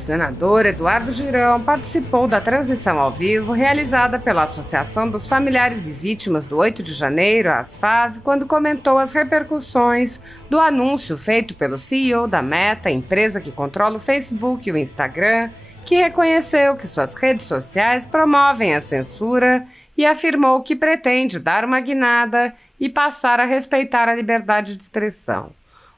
senador Eduardo Girão participou da transmissão ao vivo realizada pela Associação dos Familiares e Vítimas do 8 de janeiro, a ASFAV, quando comentou as repercussões do anúncio feito pelo CEO da Meta, empresa que controla o Facebook e o Instagram, que reconheceu que suas redes sociais promovem a censura e afirmou que pretende dar uma guinada e passar a respeitar a liberdade de expressão.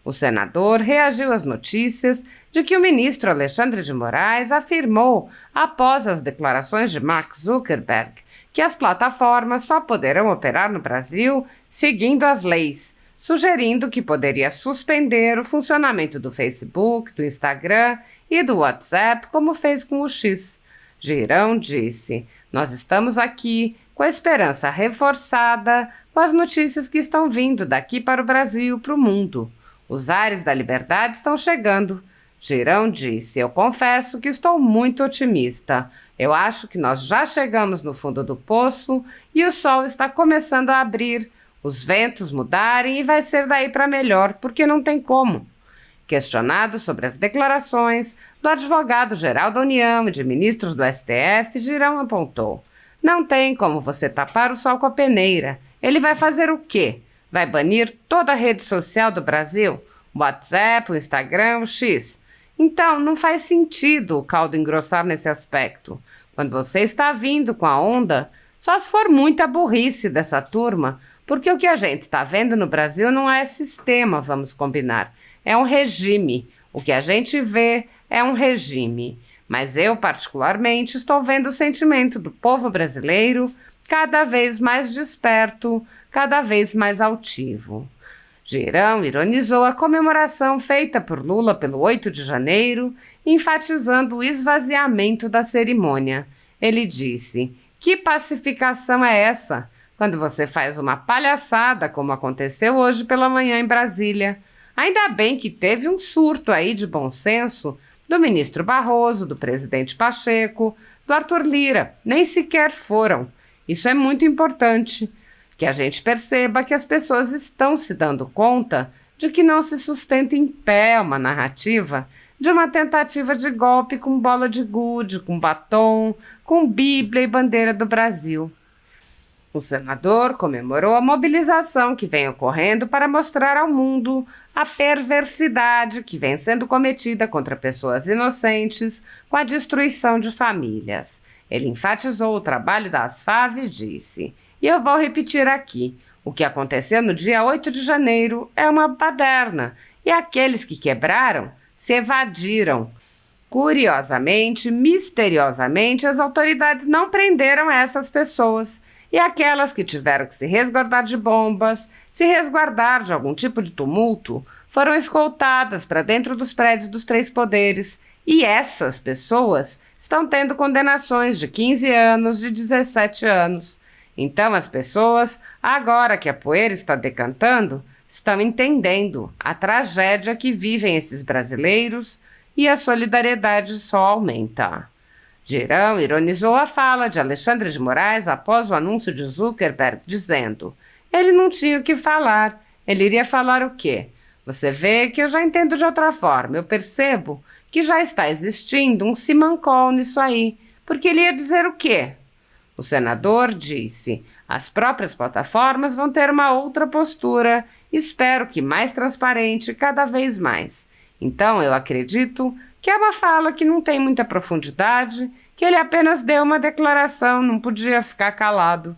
O senador reagiu às notícias de que o ministro Alexandre de Moraes afirmou, após as declarações de Mark Zuckerberg, que as plataformas só poderão operar no Brasil seguindo as leis, sugerindo que poderia suspender o funcionamento do Facebook, do Instagram e do WhatsApp, como fez com o X. Girão disse: "Nós estamos aqui com a esperança reforçada com as notícias que estão vindo daqui para o Brasil, para o mundo. Os ares da liberdade estão chegando." Girão disse: "Eu confesso que estou muito otimista. Eu acho que nós já chegamos no fundo do poço e o sol está começando a abrir, os ventos mudarem e vai ser daí para melhor, porque não tem como." Questionado sobre as declarações do advogado-geral da União e de ministros do STF, Girão apontou: "Não tem como você tapar o sol com a peneira. Ele vai fazer o quê? Vai banir toda a rede social do Brasil? O WhatsApp, o Instagram, o X? Então, não faz sentido o caldo engrossar nesse aspecto. Quando você está vindo com a onda, só se for muita burrice dessa turma, porque o que a gente está vendo no Brasil não é sistema, vamos combinar. É um regime. O que a gente vê é um regime. Mas eu, particularmente, estou vendo o sentimento do povo brasileiro cada vez mais desperto, cada vez mais altivo." Girão ironizou a comemoração feita por Lula pelo 8 de janeiro, enfatizando o esvaziamento da cerimônia. Ele disse: "Que pacificação é essa? Quando você faz uma palhaçada, como aconteceu hoje pela manhã em Brasília. Ainda bem que teve um surto aí de bom senso do ministro Barroso, do presidente Pacheco, do Arthur Lira. Nem sequer foram. Isso é muito importante. Que a gente perceba que as pessoas estão se dando conta de que não se sustenta em pé uma narrativa de uma tentativa de golpe com bola de gude, com batom, com Bíblia e bandeira do Brasil." O senador comemorou a mobilização que vem ocorrendo para mostrar ao mundo a perversidade que vem sendo cometida contra pessoas inocentes com a destruição de famílias. Ele enfatizou o trabalho da ASFAV e disse: "E eu vou repetir aqui, o que aconteceu no dia 8 de janeiro é uma baderna, e aqueles que quebraram se evadiram. Curiosamente, misteriosamente, as autoridades não prenderam essas pessoas, e aquelas que tiveram que se resguardar de bombas, se resguardar de algum tipo de tumulto, foram escoltadas para dentro dos prédios dos três poderes, e essas pessoas estão tendo condenações de 15 anos, de 17 anos. Então as pessoas, agora que a poeira está decantando, estão entendendo a tragédia que vivem esses brasileiros e a solidariedade só aumenta." Girão ironizou a fala de Alexandre de Moraes após o anúncio de Zuckerberg, dizendo: "Ele não tinha o que falar. Ele iria falar o quê? Você vê que eu já entendo de outra forma. Eu percebo que já está existindo um simancol nisso aí. Porque ele ia dizer o quê?" O senador disse: "As próprias plataformas vão ter uma outra postura, espero que mais transparente cada vez mais. Então eu acredito que é uma fala que não tem muita profundidade, que ele apenas deu uma declaração, não podia ficar calado."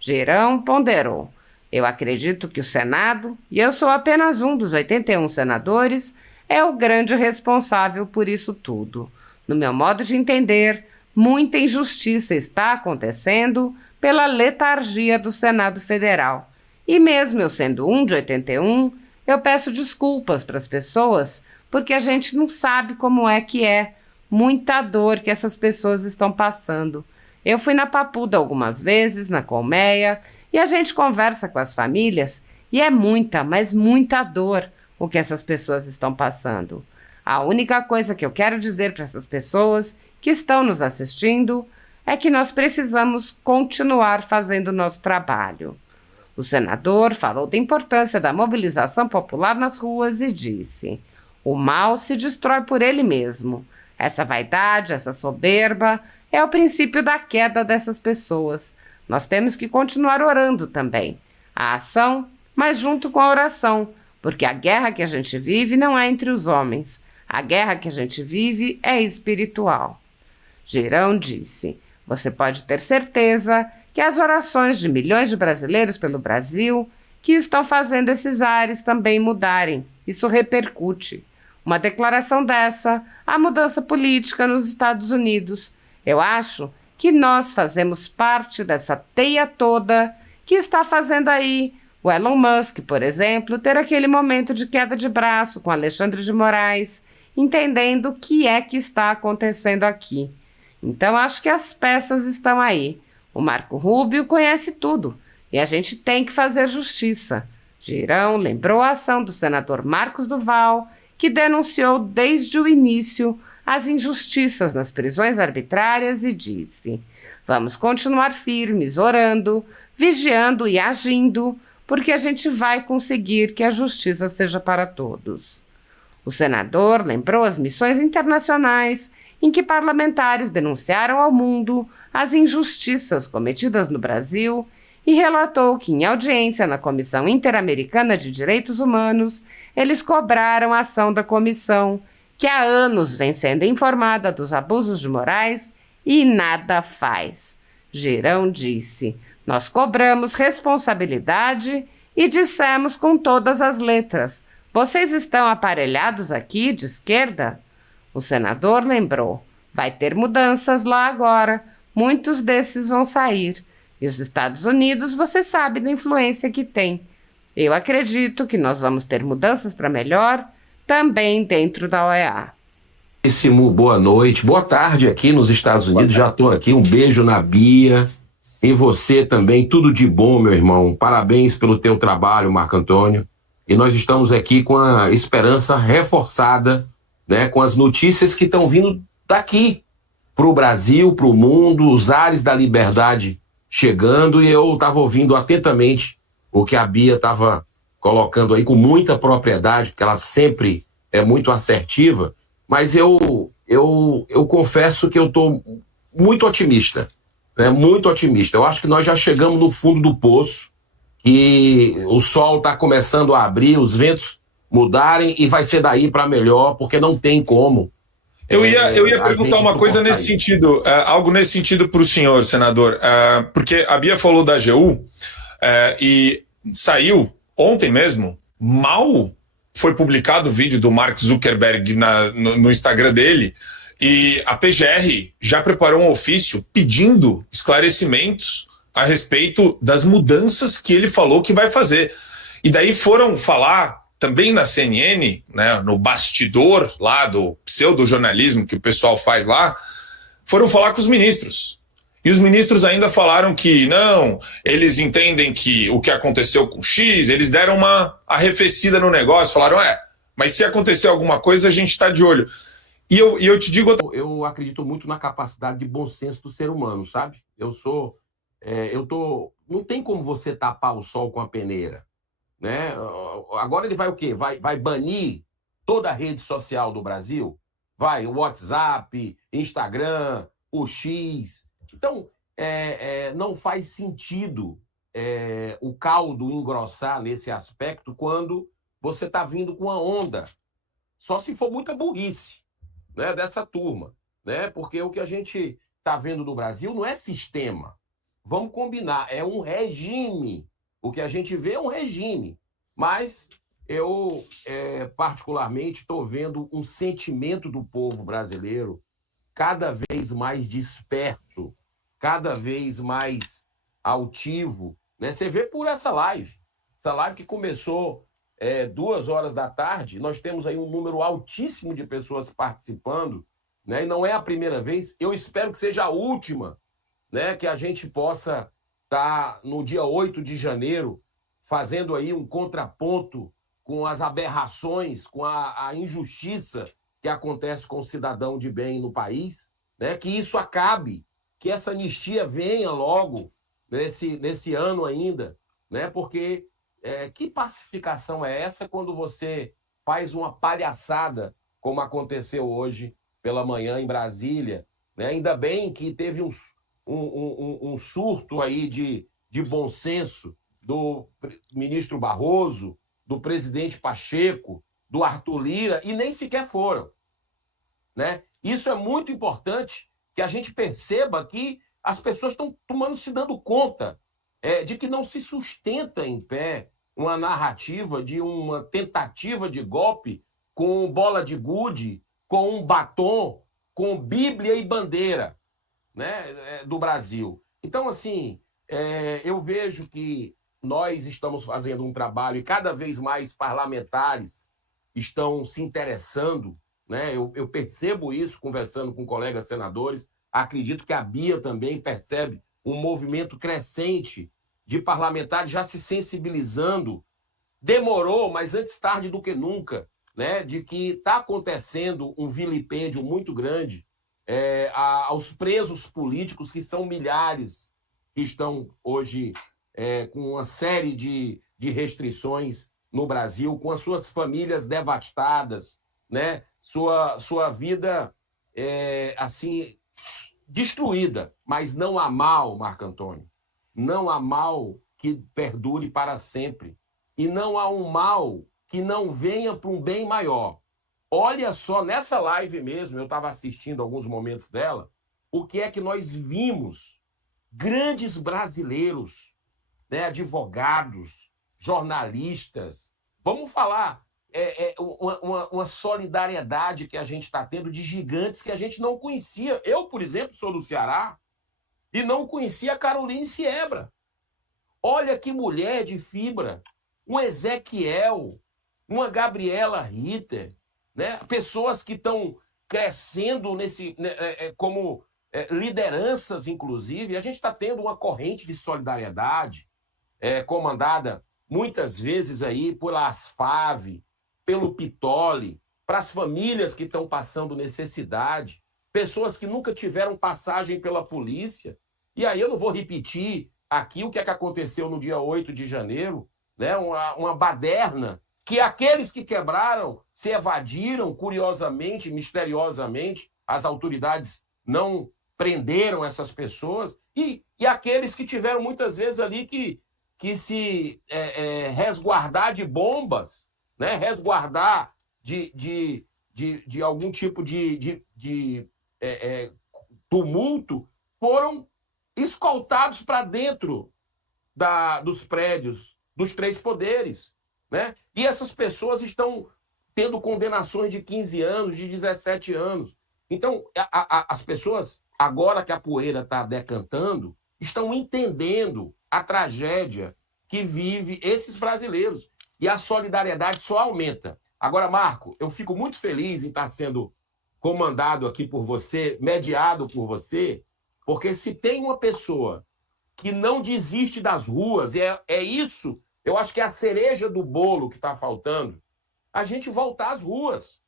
Girão ponderou: "Eu acredito que o Senado, e eu sou apenas um dos 81 senadores, é o grande responsável por isso tudo. No meu modo de entender, muita injustiça está acontecendo pela letargia do Senado Federal. E mesmo eu sendo um de 81, eu peço desculpas para as pessoas, porque a gente não sabe como é que é. Muita dor que essas pessoas estão passando. Eu fui na Papuda algumas vezes, na Colmeia, e a gente conversa com as famílias, e é muita, mas muita dor o que essas pessoas estão passando. A única coisa que eu quero dizer para essas pessoas que estão nos assistindo é que nós precisamos continuar fazendo o nosso trabalho." O senador falou da importância da mobilização popular nas ruas e disse: "O mal se destrói por ele mesmo. Essa vaidade, essa soberba, é o princípio da queda dessas pessoas. Nós temos que continuar orando também. A ação, mas junto com a oração, porque a guerra que a gente vive não é entre os homens. A guerra que a gente vive é espiritual. Girão disse: você pode ter certeza que as orações de milhões de brasileiros pelo Brasil que estão fazendo esses ares também mudarem. Isso repercute. Uma declaração dessa, a mudança política nos Estados Unidos. Eu acho que nós fazemos parte dessa teia toda que está fazendo aí o Elon Musk, por exemplo, ter aquele momento de queda de braço com Alexandre de Moraes, entendendo o que é que está acontecendo aqui. Então acho que as peças estão aí. O Marco Rubio conhece tudo e a gente tem que fazer justiça. Girão lembrou a ação do senador Marcos Duval, que denunciou desde o início as injustiças nas prisões arbitrárias e disse: vamos continuar firmes, orando, vigiando e agindo, porque a gente vai conseguir que a justiça seja para todos. O senador lembrou as missões internacionais em que parlamentares denunciaram ao mundo as injustiças cometidas no Brasil e relatou que, em audiência na Comissão Interamericana de Direitos Humanos, eles cobraram a ação da comissão, que há anos vem sendo informada dos abusos de Moraes e nada faz. Girão disse: nós cobramos responsabilidade e dissemos com todas as letras: vocês estão aparelhados aqui de esquerda? O senador lembrou: vai ter mudanças lá agora, muitos desses vão sair. E os Estados Unidos, você sabe da influência que tem. Eu acredito que nós vamos ter mudanças para melhor também dentro da OEA. Boa noite, boa tarde aqui nos Estados Unidos, já estou aqui, um beijo na Bia, em você também, tudo de bom, meu irmão, parabéns pelo teu trabalho, Marco Antônio, e nós estamos aqui com a esperança reforçada, né, com as notícias que estão vindo daqui, para o Brasil, para o mundo, os ares da liberdade chegando, e eu estava ouvindo atentamente o que a Bia estava colocando aí com muita propriedade, porque ela sempre é muito assertiva, mas eu confesso que eu estou muito otimista, né? Muito otimista. Eu acho que nós já chegamos no fundo do poço, que o sol está começando a abrir, os ventos mudarem e vai ser daí para melhor, porque não tem como. Eu ia perguntar uma coisa nesse sentido, algo nesse sentido para o senhor, senador, porque a Bia falou da AGU e saiu ontem mesmo, mal foi publicado o vídeo do Mark Zuckerberg no Instagram dele, e a PGR já preparou um ofício pedindo esclarecimentos a respeito das mudanças que ele falou que vai fazer. E daí foram falar também na CNN, né, no bastidor lá do pseudo-jornalismo que o pessoal faz lá, foram falar com os ministros. E os ministros ainda falaram que não, eles entendem que o que aconteceu com X, eles deram uma arrefecida no negócio, falaram, mas se acontecer alguma coisa, a gente está de olho. E eu te digo... Eu acredito muito na capacidade de bom senso do ser humano, sabe? Não tem como você tapar o sol com a peneira, né? Agora ele vai o quê? Vai banir toda a rede social do Brasil? Vai, o WhatsApp, Instagram, o X... Então, não faz sentido o caldo engrossar nesse aspecto quando você está vindo com uma onda. Só se for muita burrice, né, dessa turma, né? Porque o que a gente está vendo no Brasil não é sistema. Vamos combinar, é um regime. O que a gente vê é um regime. Mas eu, particularmente, estou vendo um sentimento do povo brasileiro cada vez mais desperto, cada vez mais altivo, né? Você vê por essa live que começou 2h da tarde, nós temos aí um número altíssimo de pessoas participando, né? E não é a primeira vez, eu espero que seja a última, né? Que a gente possa estar no dia 8 de janeiro fazendo aí um contraponto com as aberrações, com a injustiça que acontece com o cidadão de bem no país, né? Que isso acabe, que essa anistia venha logo nesse ano ainda, né? Porque que pacificação é essa quando você faz uma palhaçada como aconteceu hoje pela manhã em Brasília, né? Ainda bem que teve um surto aí de bom senso do ministro Barroso, do presidente Pacheco, do Arthur Lira, e nem sequer foram, né? Isso é muito importante, que a gente perceba que as pessoas estão se dando conta de que não se sustenta em pé uma narrativa de uma tentativa de golpe com bola de gude, com um batom, com Bíblia e bandeira, né, do Brasil. Então, assim, eu vejo que nós estamos fazendo um trabalho e cada vez mais parlamentares estão se interessando, né? Eu percebo isso conversando com colegas senadores, acredito que a Bia também percebe um movimento crescente de parlamentares já se sensibilizando. Demorou, mas antes tarde do que nunca, né? De que está acontecendo um vilipêndio muito grande aos presos políticos, que são milhares, que estão hoje com uma série de restrições no Brasil, com as suas famílias devastadas, né? Sua vida assim destruída, mas não há mal, Marco Antônio, não há mal que perdure para sempre, e não há um mal que não venha para um bem maior. Olha só, nessa live mesmo, eu estava assistindo alguns momentos dela, o que é que nós vimos? Grandes brasileiros, né, advogados, jornalistas, vamos falar, uma solidariedade que a gente está tendo de gigantes que a gente não conhecia. Eu, por exemplo, sou do Ceará e não conhecia a Caroline Siebra. Olha que mulher de fibra, um Ezequiel, uma Gabriela Ritter, né? Pessoas que estão crescendo como lideranças, inclusive. A gente está tendo uma corrente de solidariedade comandada muitas vezes aí pela Asfav, pelo Pitoli, para as famílias que estão passando necessidade, pessoas que nunca tiveram passagem pela polícia. E aí eu não vou repetir aqui o que aconteceu no dia 8 de janeiro, né? Uma baderna que aqueles que quebraram se evadiram curiosamente, misteriosamente, as autoridades não prenderam essas pessoas, e aqueles que tiveram muitas vezes ali que se resguardar de bombas, né? Resguardar de algum tipo de tumulto, foram escoltados para dentro dos prédios dos três poderes, né? E essas pessoas estão tendo condenações de 15 anos, de 17 anos. Então, as pessoas, agora que a poeira está decantando, estão entendendo a tragédia que vive esses brasileiros. E a solidariedade só aumenta. Agora, Marco, eu fico muito feliz em estar sendo comandado aqui por você, mediado por você, porque se tem uma pessoa que não desiste das ruas, e é isso, eu acho que é a cereja do bolo que está faltando, a gente voltar às ruas.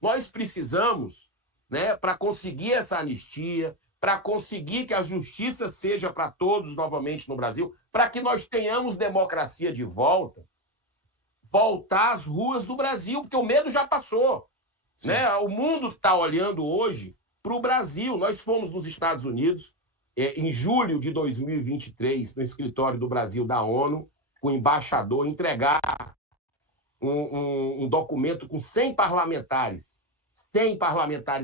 Nós precisamos, né, para conseguir essa anistia, para conseguir que a justiça seja para todos novamente no Brasil, para que nós tenhamos democracia de volta, voltar às ruas do Brasil, porque o medo já passou, né? O mundo está olhando hoje para o Brasil. Nós fomos nos Estados Unidos, em julho de 2023, no escritório do Brasil da ONU, com o embaixador, entregar um documento com 100 parlamentares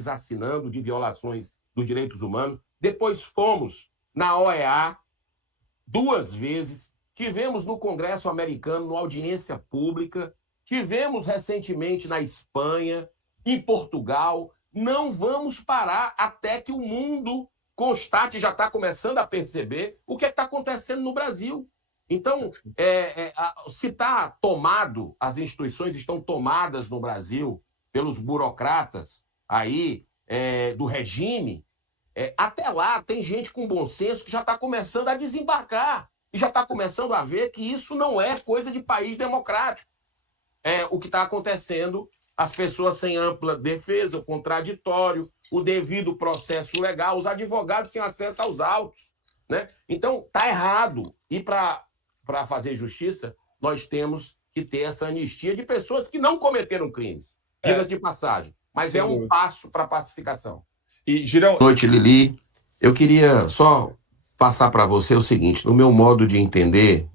assinando de violações dos direitos humanos. Depois fomos na OEA 2 vezes, tivemos no Congresso americano, numa audiência pública, tivemos recentemente na Espanha, em Portugal. Não vamos parar até que o mundo constate, já está começando a perceber o que está acontecendo no Brasil. Então, se está tomado, as instituições estão tomadas no Brasil pelos burocratas aí do regime, até lá tem gente com bom senso que já está começando a desembarcar e já está começando a ver que isso não é coisa de país democrático. O que está acontecendo, as pessoas sem ampla defesa, o contraditório, o devido processo legal, os advogados sem acesso aos autos, né? Então, está errado. E para fazer justiça, nós temos que ter essa anistia de pessoas que não cometeram crimes, diga-se de passagem, mas é um passo para a pacificação. E, Girão... Boa noite, Lili. Eu queria só passar para você o seguinte, no meu modo de entender,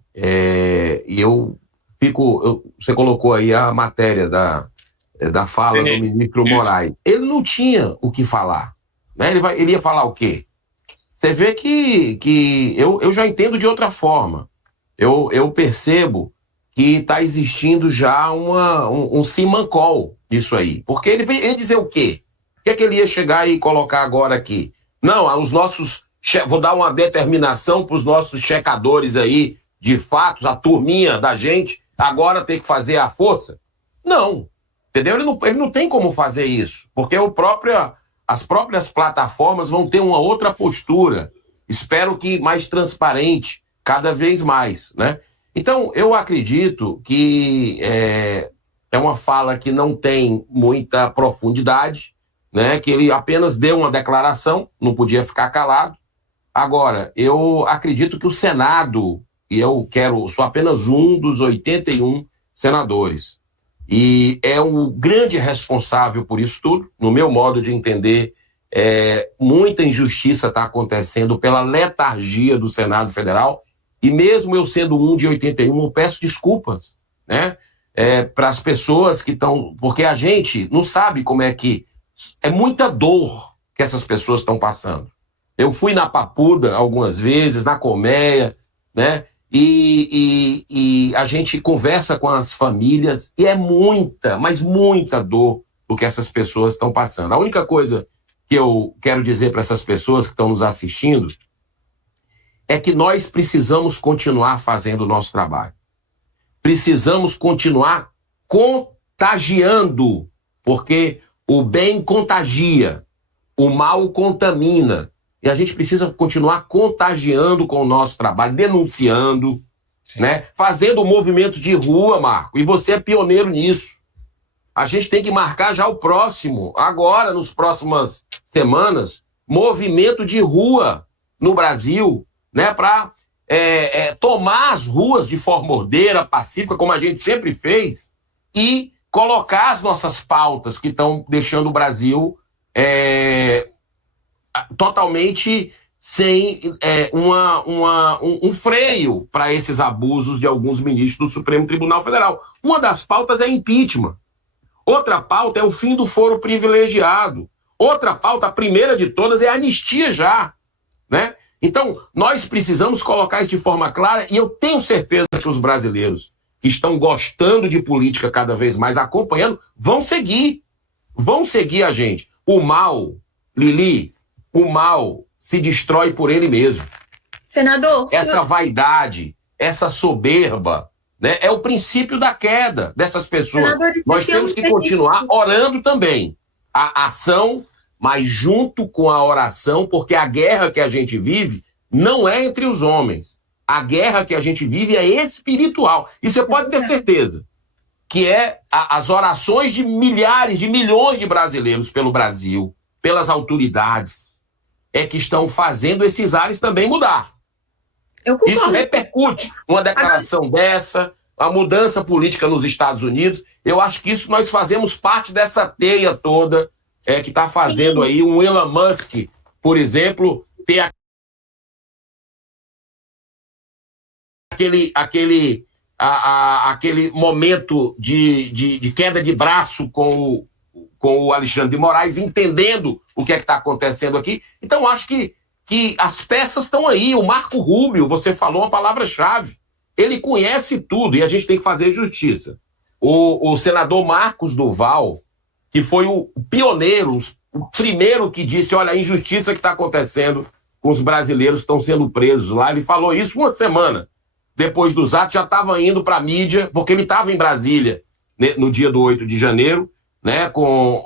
você colocou aí a matéria da fala do ministro Moraes. Ele não tinha o que falar, né? Ele ia falar o quê? Você vê que eu já entendo de outra forma. Eu percebo que está existindo já um simancol disso aí. Porque ele ia dizer o quê? O que é que ele ia chegar e colocar agora aqui? Não, vou dar uma determinação para os nossos checadores aí de fatos, a turminha da gente, agora tem que fazer a força? Não, entendeu? Ele não tem como fazer isso, porque as próprias plataformas vão ter uma outra postura, espero que mais transparente, cada vez mais, né? Então, eu acredito que é uma fala que não tem muita profundidade, né? Que ele apenas deu uma declaração, não podia ficar calado. Agora, eu acredito que o Senado, e sou apenas um dos 81 senadores, e é o grande responsável por isso tudo, no meu modo de entender, muita injustiça está acontecendo pela letargia do Senado Federal, e mesmo eu sendo um de 81, eu peço desculpas, né, para as pessoas que estão, porque a gente não sabe como é muita dor que essas pessoas estão passando. Eu fui na Papuda algumas vezes, na Colmeia, né? E a gente conversa com as famílias e é muita, mas muita dor do que essas pessoas estão passando. A única coisa que eu quero dizer para essas pessoas que estão nos assistindo é que nós precisamos continuar fazendo o nosso trabalho. Precisamos continuar contagiando, porque o bem contagia, o mal contamina. E a gente precisa continuar contagiando com o nosso trabalho, denunciando, né? Fazendo movimentos de rua, Marco. E você é pioneiro nisso. A gente tem que marcar já o próximo, agora, nas próximas semanas, movimento de rua no Brasil, né? Para tomar as ruas de forma ordeira, pacífica, como a gente sempre fez, e colocar as nossas pautas que estão deixando o Brasil totalmente sem um freio para esses abusos de alguns ministros do Supremo Tribunal Federal. Uma das pautas é impeachment. Outra pauta é o fim do foro privilegiado. Outra pauta, a primeira de todas, é a anistia já, né? Então, nós precisamos colocar isso de forma clara e eu tenho certeza que os brasileiros que estão gostando de política cada vez mais, acompanhando, vão seguir a gente. O mal, Lili, o mal se destrói por ele mesmo. Senador... Essa vaidade, essa soberba, né, é o princípio da queda dessas pessoas. Senador, nós temos que continuar orando também. A ação, mas junto com a oração, porque a guerra que a gente vive não é entre os homens. A guerra que a gente vive é espiritual. E você pode ter certeza que as orações de milhares, de milhões de brasileiros pelo Brasil, pelas autoridades, que estão fazendo esses ares também mudar. Isso repercute uma declaração dessa, a mudança política nos Estados Unidos. Eu acho que isso nós fazemos parte dessa teia toda que está fazendo aí um Elon Musk, por exemplo, ter aquele momento de queda de braço com o Alexandre de Moraes, entendendo o que está acontecendo aqui. Então, acho que as peças estão aí. O Marco Rubio, você falou uma palavra-chave. Ele conhece tudo e a gente tem que fazer justiça. O senador Marcos Duval, que foi o pioneiro, o primeiro que disse, olha, a injustiça que está acontecendo com os brasileiros que estão sendo presos lá, ele falou isso uma semana depois dos atos, já estava indo para a mídia, porque ele estava em Brasília, né, no dia do 8 de janeiro, né,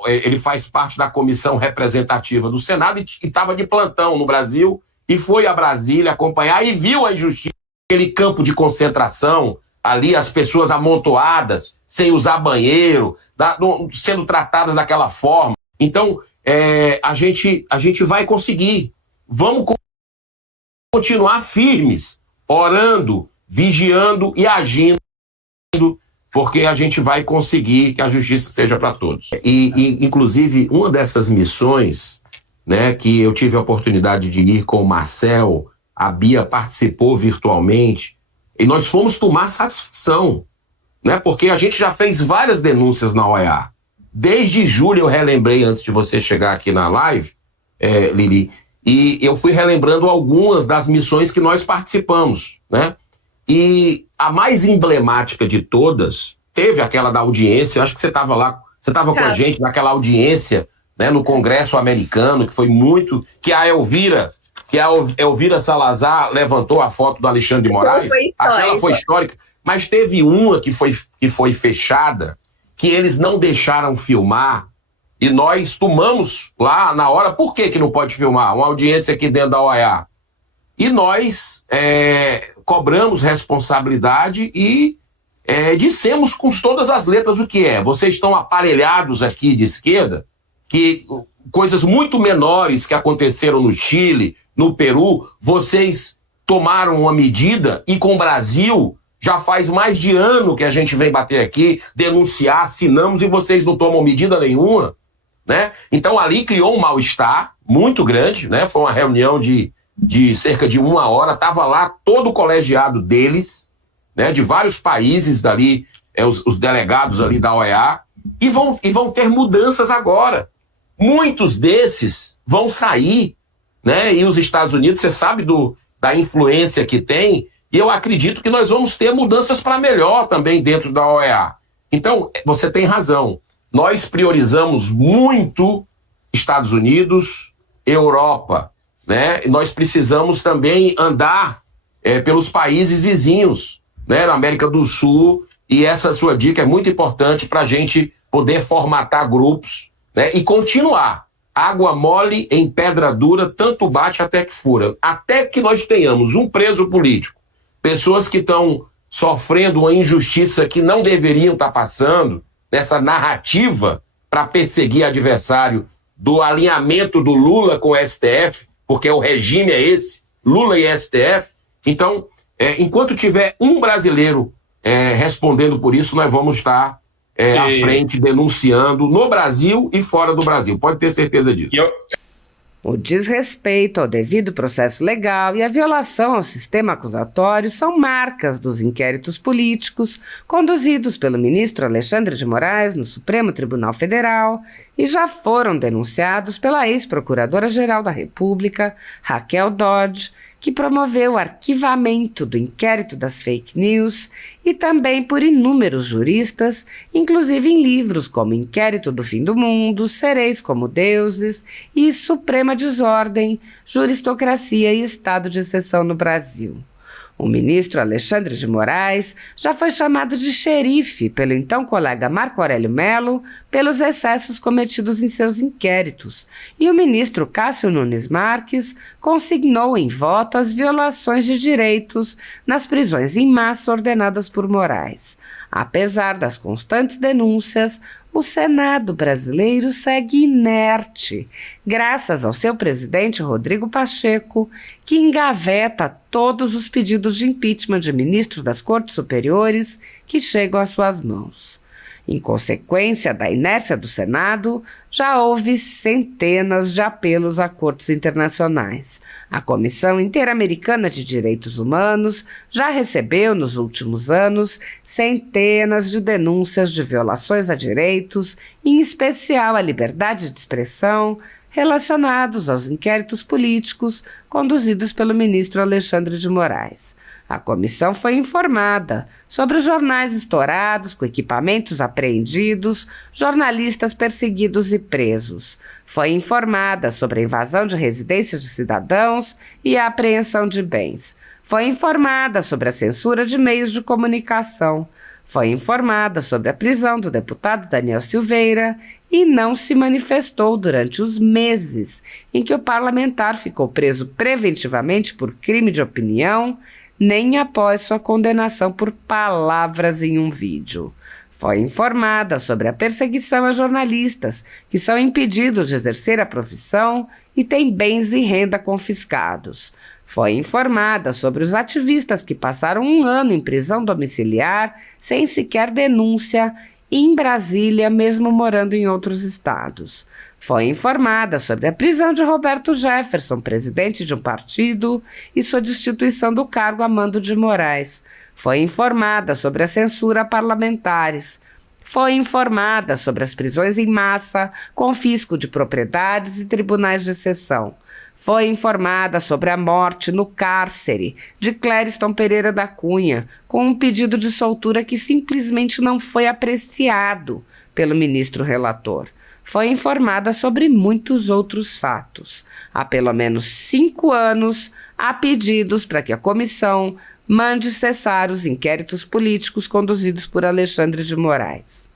ele faz parte da comissão representativa do Senado e estava de plantão no Brasil e foi a Brasília acompanhar e viu a injustiça, aquele campo de concentração, ali as pessoas amontoadas, sem usar banheiro, sendo tratadas daquela forma. Então, a gente vai conseguir. Vamos continuar firmes, orando, vigiando e agindo porque a gente vai conseguir que a justiça seja para todos. Inclusive, uma dessas missões, né, que eu tive a oportunidade de ir com o Marcel, a Bia participou virtualmente, e nós fomos tomar satisfação, né, porque a gente já fez várias denúncias na OEA. Desde julho, eu relembrei, antes de você chegar aqui na live, Lili, e eu fui relembrando algumas das missões que nós participamos, né? E a mais emblemática de todas, teve aquela da audiência, acho que você estava lá, você estava com a gente naquela audiência, né, no Congresso americano, que foi muito, que a Elvira Salazar levantou a foto do Alexandre de Moraes. Aquela foi histórica, mas teve uma que foi fechada, que eles não deixaram filmar, e nós tomamos lá na hora, por que não pode filmar? Uma audiência aqui dentro da OEA. E nós cobramos responsabilidade e dissemos com todas as letras o que é. Vocês estão aparelhados aqui de esquerda, que coisas muito menores que aconteceram no Chile, no Peru, vocês tomaram uma medida, e com o Brasil já faz mais de ano que a gente vem bater aqui, denunciar, assinamos, e vocês não tomam medida nenhuma, né? Então ali criou um mal-estar muito grande, né? Foi uma reunião de cerca de 1 hora, estava lá todo o colegiado deles, né, de vários países dali, os delegados ali da OEA, e vão ter mudanças agora. Muitos desses vão sair, né, e os Estados Unidos, você sabe da influência que tem, e eu acredito que nós vamos ter mudanças para melhor também dentro da OEA. Então, você tem razão, nós priorizamos muito Estados Unidos, Europa, né? Nós precisamos também andar pelos países vizinhos, né, na América do Sul, e essa sua dica é muito importante para a gente poder formatar grupos, né, e continuar. Água mole em pedra dura, tanto bate até que fura. Até que nós tenhamos um preso político, pessoas que estão sofrendo uma injustiça que não deveriam estar passando, nessa narrativa para perseguir adversário do alinhamento do Lula com o STF, porque o regime é esse, Lula e STF. Então, enquanto tiver um brasileiro respondendo por isso, nós vamos estar à frente, denunciando no Brasil e fora do Brasil. Pode ter certeza disso. O desrespeito ao devido processo legal e a violação ao sistema acusatório são marcas dos inquéritos políticos conduzidos pelo ministro Alexandre de Moraes no Supremo Tribunal Federal e já foram denunciados pela ex-procuradora-geral da República, Raquel Dodge, que promoveu o arquivamento do inquérito das fake news, e também por inúmeros juristas, inclusive em livros como Inquérito do Fim do Mundo, Sereis como Deuses e Suprema Desordem, Juristocracia e Estado de Exceção no Brasil. O ministro Alexandre de Moraes já foi chamado de xerife pelo então colega Marco Aurélio Mello pelos excessos cometidos em seus inquéritos, e o ministro Cássio Nunes Marques consignou em voto as violações de direitos nas prisões em massa ordenadas por Moraes. Apesar das constantes denúncias, o Senado brasileiro segue inerte, graças ao seu presidente Rodrigo Pacheco, que engaveta todos os pedidos de impeachment de ministros das Cortes Superiores que chegam às suas mãos. Em consequência da inércia do Senado, já houve centenas de apelos a cortes internacionais. A Comissão Interamericana de Direitos Humanos já recebeu, nos últimos anos, centenas de denúncias de violações a direitos, em especial à liberdade de expressão, relacionados aos inquéritos políticos conduzidos pelo ministro Alexandre de Moraes. A comissão foi informada sobre os jornais estourados com equipamentos apreendidos, jornalistas perseguidos e presos. Foi informada sobre a invasão de residências de cidadãos e a apreensão de bens. Foi informada sobre a censura de meios de comunicação. Foi informada sobre a prisão do deputado Daniel Silveira e não se manifestou durante os meses em que o parlamentar ficou preso preventivamente por crime de opinião, nem após sua condenação por palavras em um vídeo. Foi informada sobre a perseguição a jornalistas que são impedidos de exercer a profissão e têm bens e renda confiscados. Foi informada sobre os ativistas que passaram 1 ano em prisão domiciliar sem sequer denúncia em Brasília, mesmo morando em outros estados. Foi informada sobre a prisão de Roberto Jefferson, presidente de um partido, e sua destituição do cargo a Mando de Moraes. Foi informada sobre a censura a parlamentares. Foi informada sobre as prisões em massa, confisco de propriedades e tribunais de exceção. Foi informada sobre a morte no cárcere de Clériston Pereira da Cunha, com um pedido de soltura que simplesmente não foi apreciado pelo ministro relator. Foi informada sobre muitos outros fatos. Há pelo menos 5 anos, há pedidos para que a comissão mande cessar os inquéritos políticos conduzidos por Alexandre de Moraes.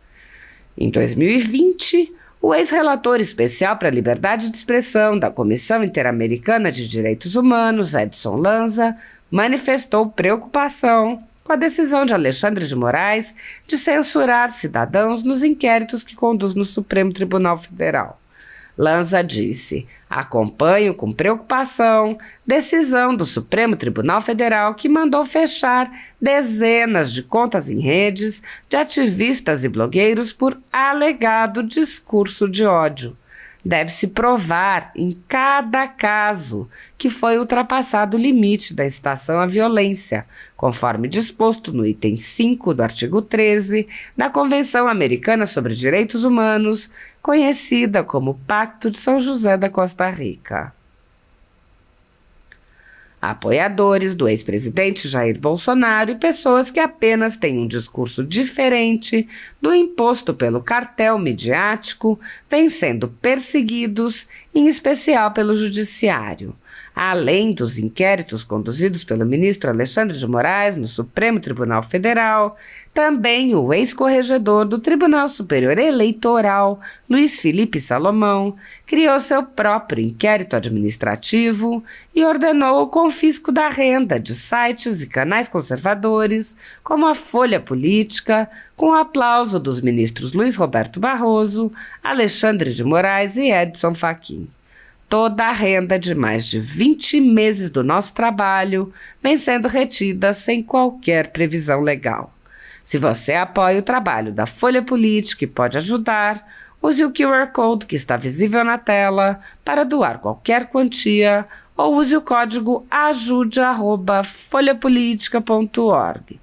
Em 2020, o ex-relator especial para a liberdade de expressão da Comissão Interamericana de Direitos Humanos, Edson Lanza, manifestou preocupação com a decisão de Alexandre de Moraes de censurar cidadãos nos inquéritos que conduz no Supremo Tribunal Federal. Lanza disse: acompanho com preocupação decisão do Supremo Tribunal Federal que mandou fechar dezenas de contas em redes de ativistas e blogueiros por alegado discurso de ódio. Deve-se provar em cada caso que foi ultrapassado o limite da incitação à violência, conforme disposto no item 5 do artigo 13 da Convenção Americana sobre Direitos Humanos, conhecida como Pacto de São José da Costa Rica. Apoiadores do ex-presidente Jair Bolsonaro e pessoas que apenas têm um discurso diferente do imposto pelo cartel midiático vêm sendo perseguidos, em especial pelo judiciário. Além dos inquéritos conduzidos pelo ministro Alexandre de Moraes no Supremo Tribunal Federal, também o ex-corregedor do Tribunal Superior Eleitoral, Luiz Felipe Salomão, criou seu próprio inquérito administrativo e ordenou o confisco da renda de sites e canais conservadores, como a Folha Política, com o aplauso dos ministros Luiz Roberto Barroso, Alexandre de Moraes e Edson Fachin. Toda a renda de mais de 20 meses do nosso trabalho vem sendo retida sem qualquer previsão legal. Se você apoia o trabalho da Folha Política e pode ajudar, use o QR Code que está visível na tela para doar qualquer quantia ou use o código ajude@folhapolitica.org.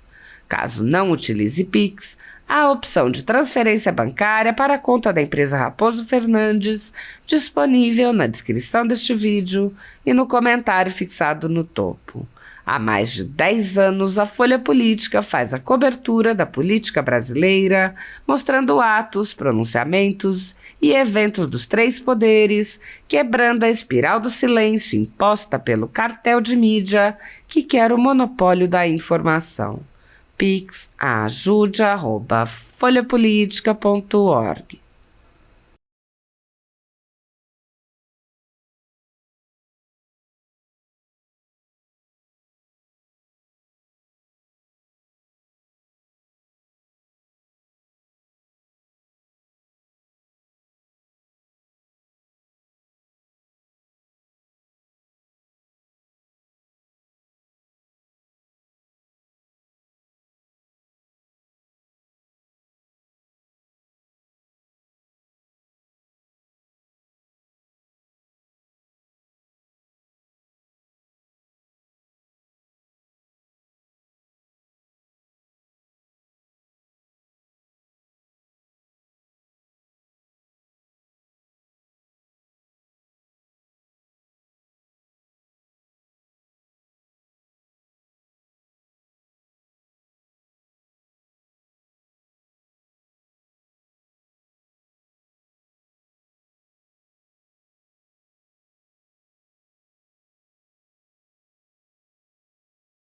Caso não utilize Pix, há a opção de transferência bancária para a conta da empresa Raposo Fernandes, disponível na descrição deste vídeo e no comentário fixado no topo. Há mais de 10 anos, a Folha Política faz a cobertura da política brasileira, mostrando atos, pronunciamentos e eventos dos 3 poderes, quebrando a espiral do silêncio imposta pelo cartel de mídia que quer o monopólio da informação. Pix ajude@folhapolitica.org